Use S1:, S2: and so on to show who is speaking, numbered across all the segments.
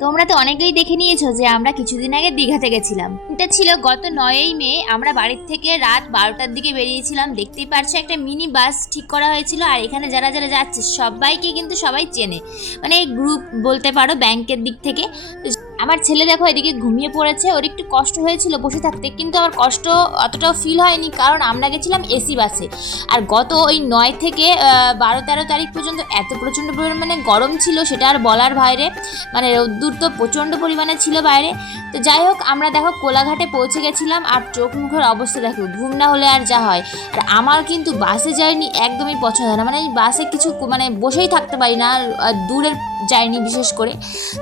S1: তোমরা তো অনেকেই দেখে নিয়েছো যে আমরা কিছুদিন আগে দীঘাতে গেছিলাম। এটা ছিল গত নয়ই মে, আমরা বাড়ির থেকে রাত বারোটার দিকে বেরিয়েছিলাম। দেখতেই পারছ, একটা মিনি বাস ঠিক করা হয়েছিল আর এখানে যারা যারা যাচ্ছে সবাইকে কিন্তু সবাই চেনে। মানে গ্রুপ বলতে পারো ব্যাংকের দিক থেকে। আমার ছেলে দেখো এদিকে ঘুমিয়ে পড়েছে, ওর একটু কষ্ট হয়েছিল বসে থাকতে, কিন্তু আমার কষ্ট অতটাও ফিল হয়নি, কারণ আমরা গেছিলাম এসি বাসে। আর গত ওই নয় থেকে বারো, তেরো তারিখ পর্যন্ত এত প্রচণ্ড পরিমাণে গরম ছিল, সেটা আর বলার বাইরে। মানে রোদ্দুর তো প্রচণ্ড পরিমাণে ছিল বাইরে। তো যাই হোক, আমরা দেখো কোলাঘাটে পৌঁছে গেছিলাম, আর চোখ মুখের অবস্থা দেখো, ঘুম না হলে আর যা হয়। আর আমার কিন্তু বাসে জার্নি একদমই পছন্দ না। মানে বাসে কিছু মানে বসেই থাকতে পারি না, আর দূরের জার্নি বিশেষ করে।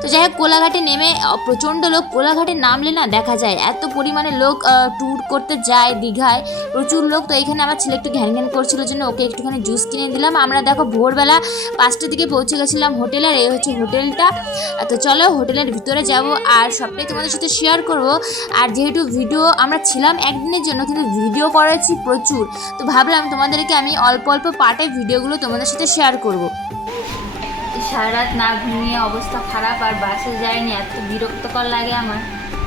S1: তো যাই হোক, কোলাঘাটে নেমে প্রচণ্ড লোক, কোলাঘাটে নামলে না দেখা যায়। এত পরিমাণে লোক ট্যুর করতে যায় দীঘায়। প্রচুর লোক, তো এখানে আমার ছেলে একটু ঘ্যান ঘ্যান করছিল জন্য ওকে একটুখানি জুস কিনে দিলাম। আমরা দেখো ভোরবেলা পাঁচটার দিকে পৌঁছে গেছিলাম হোটেলে, আর এই হচ্ছে হোটেলটা। তো চলো হোটেলের ভিতরে যাব, আর সবটাই তোমাদের সাথে শেয়ার করব। আর যেহেতু ভিডিও আমরা ছিলাম একদিনের জন্য, কিন্তু ভিডিও করেছি প্রচুর। তো ভাবলাম তোমাদেরকে আমি অল্প অল্প পার্টে ভিডিওগুলো তোমাদের সাথে শেয়ার করব। সারা রাত না ঘুমিয়ে অবস্থা খারাপ আর বাসে যায়নি, এত বিরক্তকর লাগে আমার।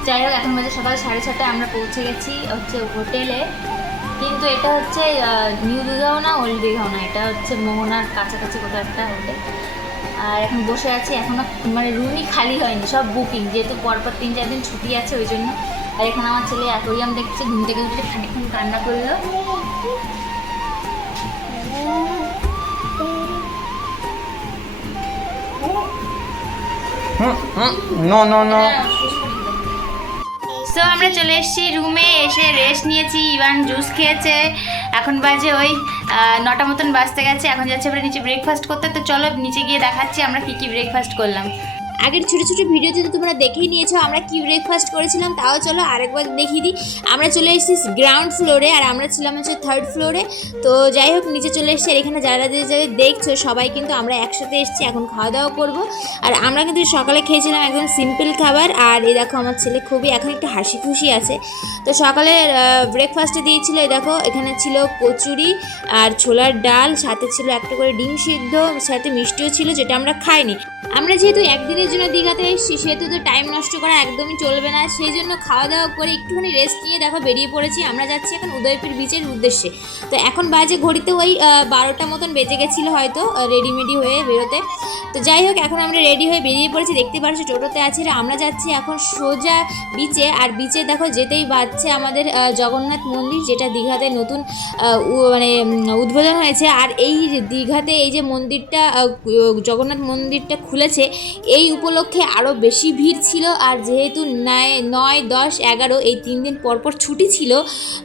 S1: যাই হোক, এখন বাজে সকাল সাড়ে ছটায় আমরা পৌঁছে গেছি হচ্ছে হোটেলে। কিন্তু এটা হচ্ছে নিউ দীঘাও না, ওল্ড দীঘাও না, এটা হচ্ছে মোহনার কাছাকাছি কোথাও একটা হোটেল। আর এখন বসে আছি, এখনও মানে রুমই খালি হয়নি, সব বুকিং যেহেতু পরপর তিন চার দিন ছুটি আছে ওই জন্য। আর এখানে আমার ছেলে অ্যাকোরিয়াম দেখছে, ঘুম থেকে উঠে খানিকক্ষণ কান্না করল।
S2: No, নো নো
S1: সো আমরা চলে এসেছি রুমে এসে রেস্ট নিয়েছি ইভান জুস খেয়েছে। এখন বাজে ওই নটা মতন বাজতে গেছে এখন যাচ্ছে আমরা নিচে ব্রেকফাস্ট করতে। তো চলো নিচে গিয়ে দেখাচ্ছি আমরা কি কি ব্রেকফাস্ট করলাম। আগের ছোটো ছোটো ভিডিওতে তো তোমরা দেখেই নিয়েছো, আমরা কি ব্রেকফাস্ট করেছিলাম তাও চলো আরেকবার দেখিয়ে দিই। আমরা চলে এসেছি গ্রাউন্ড ফ্লোরে আর আমরা ছিলাম হচ্ছে থার্ড ফ্লোরে তো যাই হোক, নিচে চলে এসেছি, আর এখানে যারা যারা দেখছ, সবাই কিন্তু আমরা একসাথে এসেছি, এখন খাওয়া দাওয়া করব। আর আমরা কিন্তু সকালে খেয়েছিলাম একদম সিম্পল খাবার, আর এই দেখো আমার ছেলে খুবই এখন একটু হাসি খুশি আছে। তো সকালে ব্রেকফাস্টে দিয়েছিল, এই দেখো, এখানে ছিল কচুরি আর ছোলার ডাল, সাথে ছিল একটা করে ডিম সিদ্ধ, সাথে মিষ্টিও ছিল, যেটা আমরা খাইনি। আমরা যেহেতু জন্য দীঘাতে এসেছি, সেহেতু তো টাইম নষ্ট করা একদমই চলবে না। সেই জন্য খাওয়া দাওয়া করে একটুখানি রেস্ট নিয়ে দেখো বেরিয়ে পড়েছি। আমরা যাচ্ছি এখন উদয়পুর বিচের উদ্দেশ্যে। তো এখন বাজে ঘড়িতে ওই বারোটা মতন বেজে গেছিল হয়তো রেডিমেডি হয়ে বেরোতে। তো যাই হোক, এখন আমরা রেডি হয়ে বেরিয়ে পড়েছি। দেখতে পাচ্ছি টোটোতে আছি আমরা যাচ্ছি এখন সোজা বিচে আর বিচে দেখো যেতেই বাজছে আমাদের জগন্নাথ মন্দির, যেটা দীঘাতে নতুন মানে উদ্বোধন হয়েছে। আর এই দীঘাতে এই যে মন্দিরটা জগন্নাথ মন্দিরটা খুলেছে, এই উপলক্ষে আরও বেশি ভিড় ছিল আর যেহেতু নয় নয় দশ এগারো এই তিন দিন পরপর ছুটি ছিল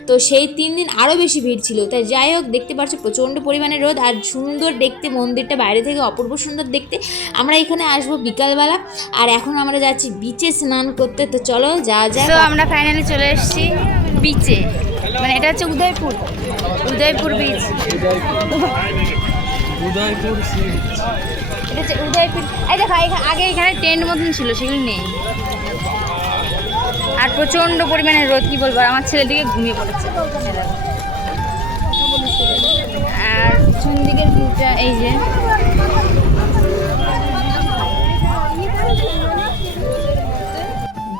S1: তো সেই তিন দিন আরও বেশি ভিড় ছিল। তাই যাই হোক দেখতে পাচ্ছ প্রচণ্ড পরিমাণে রোদ আর সুন্দর দেখতে মন্দিরটা বাইরে থেকে অপূর্ব সুন্দর দেখতে। আমরা এখানে আসব বিকালবেলা আর এখন আমরা যাচ্ছি বিচে স্নান করতে। তো চলো যাওয়া যায় তো আমরা ফাইনালি চলে এসেছি বিচে মানে এটা হচ্ছে উদয়পুর উদয়পুর বিচ
S2: উদয়পুর
S1: এটা হচ্ছে উদয়পুর। এই দেখো আগে এখানে টেন্ট মতন ছিল, সেগুলো নেই। আর প্রচণ্ড পরিমাণে রোদ, কি বলব, আর আমার ছেলের দিকে ঘুমিয়ে পড়েছে। আর পিছন দিকের ভিউটা, এই যে।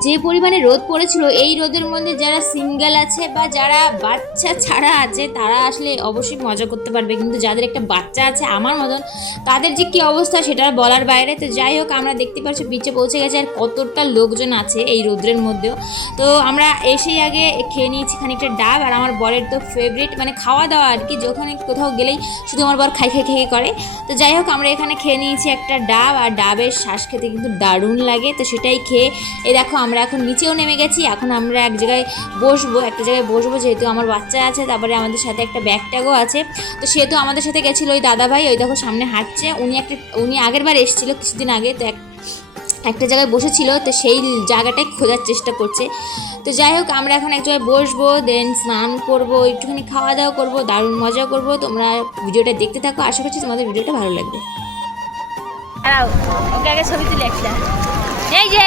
S1: যে পরিমাণে রোদ পড়েছিল, এই রোদের মধ্যে যারা সিঙ্গেল আছে বা যারা বাচ্চা ছাড়া আছে, তারা আসলে অবশ্যই মজা করতে পারবে। কিন্তু যাদের একটা বাচ্চা আছে আমার মতন, তাদের যে কী অবস্থা সেটা বলার বাইরে। তো যাই হোক, আমরা দেখতে পাচ্ছি বিচে পৌঁছে গেছে আর কতটা লোকজন আছে এই রোদ্রের মধ্যেও। তো আমরা এসেই আগে খেয়ে নিয়েছি খানিকটা ডাব আর আমার বরের তো ফেভারিট মানে খাওয়া দাওয়া আর কি যখন কোথাও গেলেই শুধু আমার বর খাই খাই খেয়ে করে। তো যাই হোক, আমরা এখানে খেয়ে নিয়েছি একটা ডাব আর ডাবের শ্বাস খেতে কিন্তু দারুণ লাগে। তো সেটাই খেয়ে এ দেখো আমরা এখন নিচেও নেমে গেছি, এখন আমরা এক জায়গায় বসবো, একটা জায়গায় বসবো, যেহেতু আমার বাচ্চা আছে, তারপরে আমাদের সাথে একটা ব্যাগ ট্যাগও আছে। তো সে তো আমাদের সাথে গেছিল, ওই দাদাভাই ওই দেখো সামনে হাঁটছে, উনি একটা, উনি আগের বার এসেছিল কিছুদিন আগে, তো এক, একটা জায়গায় বসেছিল, তো সেই জায়গাটাই খোঁজার চেষ্টা করছে। তো যাই হোক, আমরা এখন এক জায়গায় বসবো দেন স্নান করব, একটুখানি খাওয়া দাওয়া করব, দারুণ মজা করব। তোমরা ভিডিওটা দেখতে থাকো, আশা করছি তোমাদের ভিডিওটা ভালো লাগবে। আগে ছবি তুলে একটা। এই যে!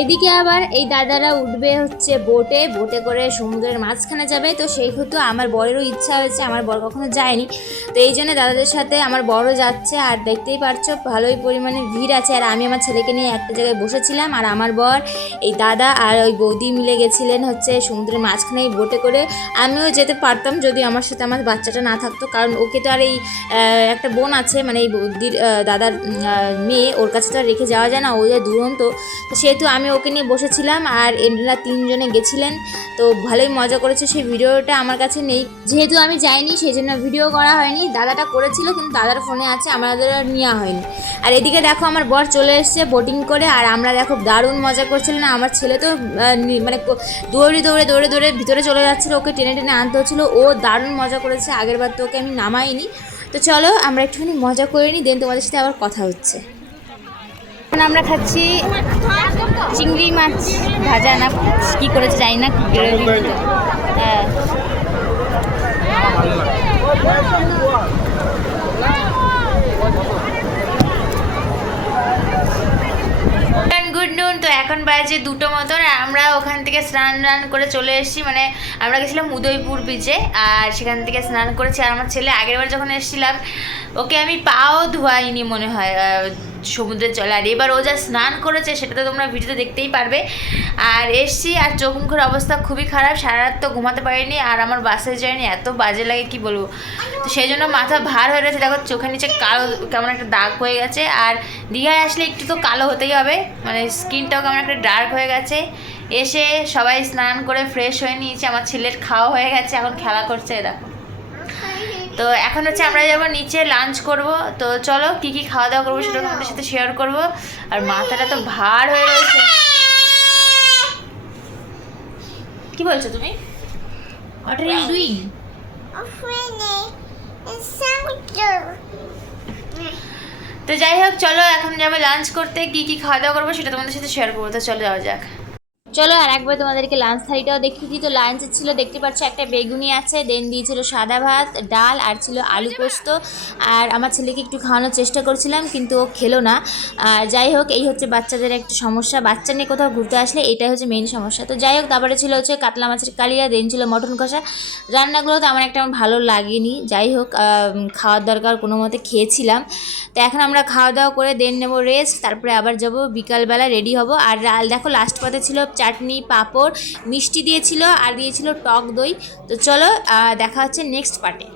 S1: এদিকে আবার এই দাদারা উঠবে হচ্ছে বোটে বোটে করে সমুদ্রের মাঝখানে যাবে। তো সেই হেতু আমার বরেরও ইচ্ছা হয়েছে, আমার বর কখনো যায়নি। তো এই জন্য দাদাদের সাথে আমার বড় যাচ্ছে, আর দেখতেই পারছ ভালোই পরিমাণে ভিড় আছে। আর আমি আমার ছেলেকে নিয়ে একটা জায়গায় বসেছিলাম, আর আমার বর, এই দাদা আর ওই বৌদি মিলে গেছিলেন হচ্ছে সমুদ্রের মাঝখানে এই বোটে করে। আমিও যেতে পারতাম যদি আমার সাথে আমার বাচ্চাটা না থাকতো, কারণ ওকে তো আর এই একটা বোন আছে মানে এই বৌদির দাদার মেয়ে, ওর কাছে তো আর রেখে যাওয়া যায় না, ও যে দুরন্ত। তো সেহেতু আমি ওকে নিয়ে বসেছিলাম আর এনারা তিনজনে গেছিলেন। তো ভালোই মজা করেছে সেই ভিডিওটা আমার কাছে নেই। যেহেতু আমি যাইনি সেই জন্য ভিডিও করা হয়নি। দাদাটা করেছিল, কিন্তু দাদার ফোনে আছে, আমাদের আর নেওয়া হয়নি। আর এদিকে দেখো আমার বর চলে এসছে বোটিং করে, আর আমরা দেখো দারুণ মজা করছিলাম। না আমার ছেলে তো মানে দৌড়ে দৌড়ে দৌড়ে দৌড়ে ভিতরে চলে যাচ্ছিল, ওকে টেনে টেনে আনতে হচ্ছিল। ও দারুণ মজা করেছে, আগের বার তো ওকে আমি নামাইনি। তো চলো আমরা একটুখানি মজা করে নিই, দেন তোমাদের সাথে আবার কথা হচ্ছে। আমরা খাচ্ছি চিংড়ি মাছ ভাজা, না কি করেছে জানি না হ্যাঁ। গুড নুন তো এখন বাজে দুটো মতন আমরা ওখান থেকে স্নান টান করে চলে এসেছি মানে আমরা গেছিলাম উদয়পুর বিচে আর সেখান থেকে স্নান করেছি, আর আমার ছেলে আগের বার যখন এসেছিলাম, ওকে আমি পাও ধোয়াইনি মনে হয় সমুদ্রের জলে আর এবার ও যা স্নান করেছে সেটা তো তোমরা ভিডিওতে দেখতেই পারবে। আর এসছি, আর চোখ মুখের অবস্থা খুবই খারাপ সারা রাত তো ঘুমাতে পারিনি, আর আমার বাসে যায়নি, এত বাজে লাগে, কি বলব? তো সেই জন্য মাথা ভার হয়ে গেছে, দেখো চোখের নিচে কালো, কেমন একটা দাগ হয়ে গেছে, আর দীঘায় আসলে একটু তো কালো হতেই হবে মানে স্কিনটাও কেমন একটা ডার্ক হয়ে গেছে। এসে সবাই স্নান করে ফ্রেশ হয়ে নিয়েছে, আমার ছেলের খাওয়া হয়ে গেছে, এখন খেলা করছে, দেখো। তো এখন হচ্ছে আমরা যাব নিচে লাঞ্চ করব। তো চলো কি কি খাওয়া দাওয়া করব সেটা তোমাদের সাথে শেয়ার করব। আর মাথাটা তো ভার হয়ে রয়েছে। কি বলছো তুমি? হোয়াট আর তো যাই হোক, চলো এখন যাবে লাঞ্চ করতে। কি কি খাওয়া দাওয়া করব সেটা তোমাদের সাথে শেয়ার করব। তো চলো যাওয়া যাক। চলো আর একবার তোমাদেরকে লাঞ্চ থালিটাও দেখিয়ে দিই। তো লাঞ্চে ছিল দেখতে পাচ্ছ একটা বেগুনি আছে দেন দিয়েছিল সাদা ভাত ডাল আর ছিল আলু পোস্ত। আর আমার ছেলেকে একটু খাওয়ানোর চেষ্টা করছিলাম কিন্তু ও খেলো না। আর যাই হোক এই হচ্ছে বাচ্চাদের একটা সমস্যা। বাচ্চা নিয়ে কোথাও ঘুরতে আসলে এটাই হচ্ছে মেন সমস্যা। তো যাই হোক তারপরে ছিল হচ্ছে কাতলা মাছের কালিয়া দেন ছিল মটন কষা। রান্নাগুলো তো আমার একটা আমার ভালো লাগেনি। যাই হোক খাওয়ার দরকার কোনো মতে খেয়েছিলাম। তো এখন আমরা খাওয়া দাওয়া করে দেন নেব রেস্ট তারপরে আবার যাব বিকালবেলা রেডি হব। আর দেখো লাস্ট পথে ছিল চাটনি পাঁপড় মিষ্টি দিয়েছিল আর দিয়েছিল টক দই। তো চলো দেখা হচ্ছে নেক্সট পার্টে